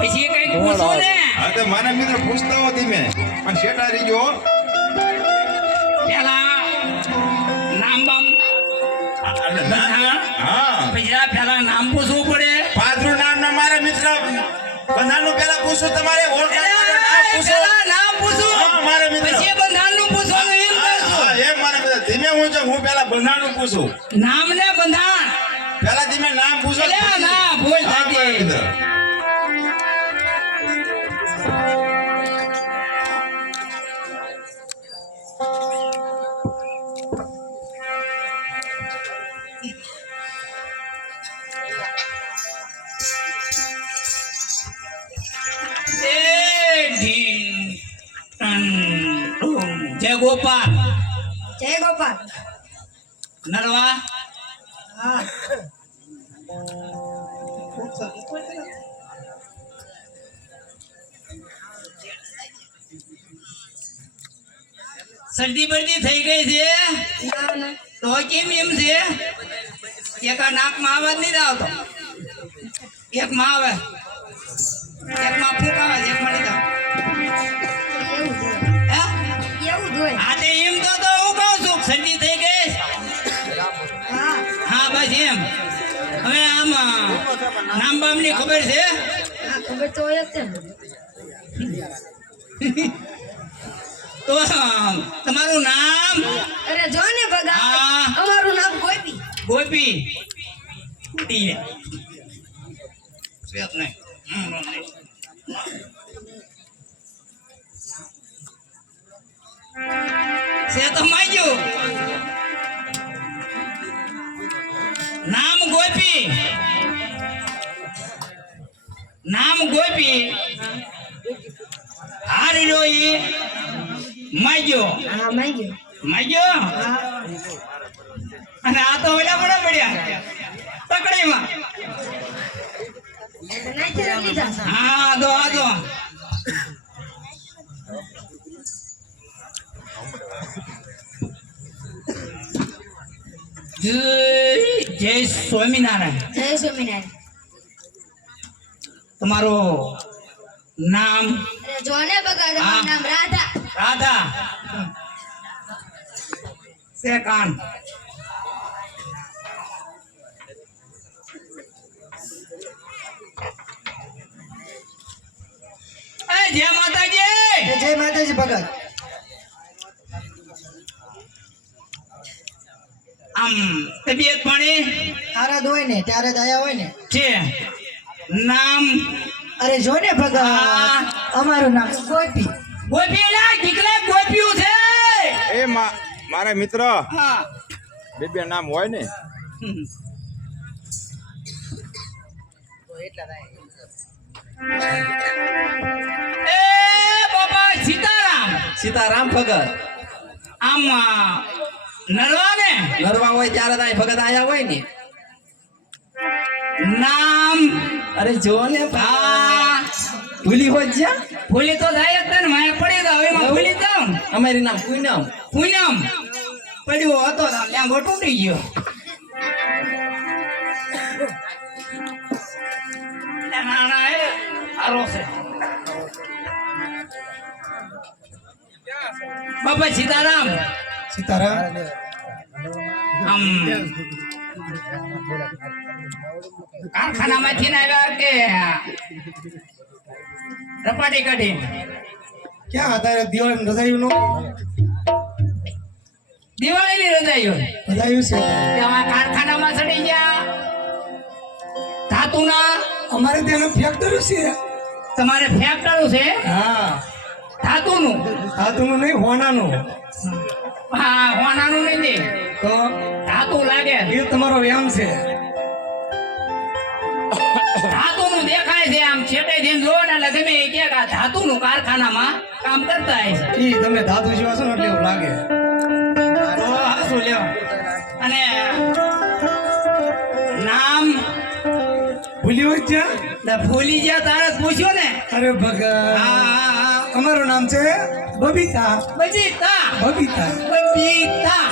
પછી કઈક પૂછો ને. હા તો મારા મિત્ર પૂછતા હો ધીમે પણ શેઠા રીજો પેલા નામ બામ હા પછી પેલા નામ પૂછવું પડે. પાદરું નામ ના મારા મિત્ર બંધાનું પેલા પૂછું તમારે ઓળખાણ નામ પૂછો. પેલા નામ પૂછું હા મારા મિત્ર પછી બંધારણનું પૂછવાનું એમ કરશું. હા એમ મારા મિત્ર ધીમે હું પેલા બંધાનું પૂછું. નામ ને બંધાણ પેલા ધીમે નામ પૂછો. એટલે ના ભૂલ હા, મારા થતી. મિત્ર. જય ગોપાલ જય ગોપાલ. નરવા હા શરદી બરદી થઈ ગઈ છે ના ના તો કેમ એમ છે? એક આ નાકમાં અવાજ નહીં આવતો, એક માં આવે, એક માં ફૂંક આવે છે, એક માં નહીં આવે. હે? એવું જ હોય. આ તે એમ તો હું કહું છું શરદી થઈ ગઈ. હા હા બસ એમ. હવે આમ નામ બામ ની ખબર છે? હા ખબર તો હોય જ છે ને. તો તમારું નામ? અરે જો ને ભગા હા. અમારું નામ ગોપી. ગોપી. ઉડી રે. શ્વેત નહીં. સે તો માગ્યું. નામ ગોપી. નામ ગોપી. હારી રોઈ માગ્યો. હા માંગ્યો. માગ્યો. હા અને આ તો ઓલા પડ્યા પડ્યા તકડીમાં. નાખી લીધા. હા દો આ દો. જય સ્વામિનારાયણ. જય સ્વામિનારાયણ. તમારું નામ? અરે જો ને ભગા હા. તમારું નામ રાધા. રાધા. સેકાન. જય માતાજી. જય માતાજી ભગત. આમ તબિયત પાણી આરાધ હોય ને ત્યારે જ આયા હોય ને. છે? નામ? અરે જો ને ભગત હા. અમારું નામ ગોપી. ગોપી એલા કેટલા ગોપીઓ છે? એ મારા મિત્ર હા. બે નામ હોય ને. એ બાબા સીતારામ. સીતારામ ભગત. આમ નરવા ને નરવા હોય ત્યારે જ આ ભગત આયા હોય ને. નામ? અરે જો ને હા. ભૂલી હોય જ્યાં ભૂલી તો જાય જ ને મારે પડી તો હવે એમાં ભૂલી જાઉં. અમારી નામ પૂનમ. પૂનમ પડ્યો હતો તો ત્યાં ગોટો તૂટી ગયો. ના ના એ સારો છે. બાબા સીતારામ. સીતારામ. આમ કારખાનામાંથી ને આવ્યા કે રપાટી કાઢી? ક્યાં હતા દિવાળી રજાયું નો દિવાળીની રજાઈઓ રજાયું છે. તેમાં કારખાનામાં ચડી ગયા ધાતુના. અમારે ત્યાં ફેક્ટરી છે. તમારે ફેક્ટરું છે હા ધાતુનું? ધાતુનું નહીં હોનાનું. હા હોનાનું નથી તો ધાતુ લાગે. એ તમારો વ્યામ છે. ધાતુનું દેખાય છે આમ છેટે જઈને જોવો ને એટલે ગમે એ કે આ ધાતુનું કારખાનામાં કામ કરતા હશે. ઈ તમને ધાતુ જેવા છો ને એટલે એવું લાગે. તો હાસું લ્યો. અને નામ? ભૂલી હોય ત્યાં. એટલે ભૂલી ગયા તારે જ પૂછ્યો ને. અરે ભગત હા અમારું નામ છે બબીતા. બબીતા. બબીતા. બબીતા.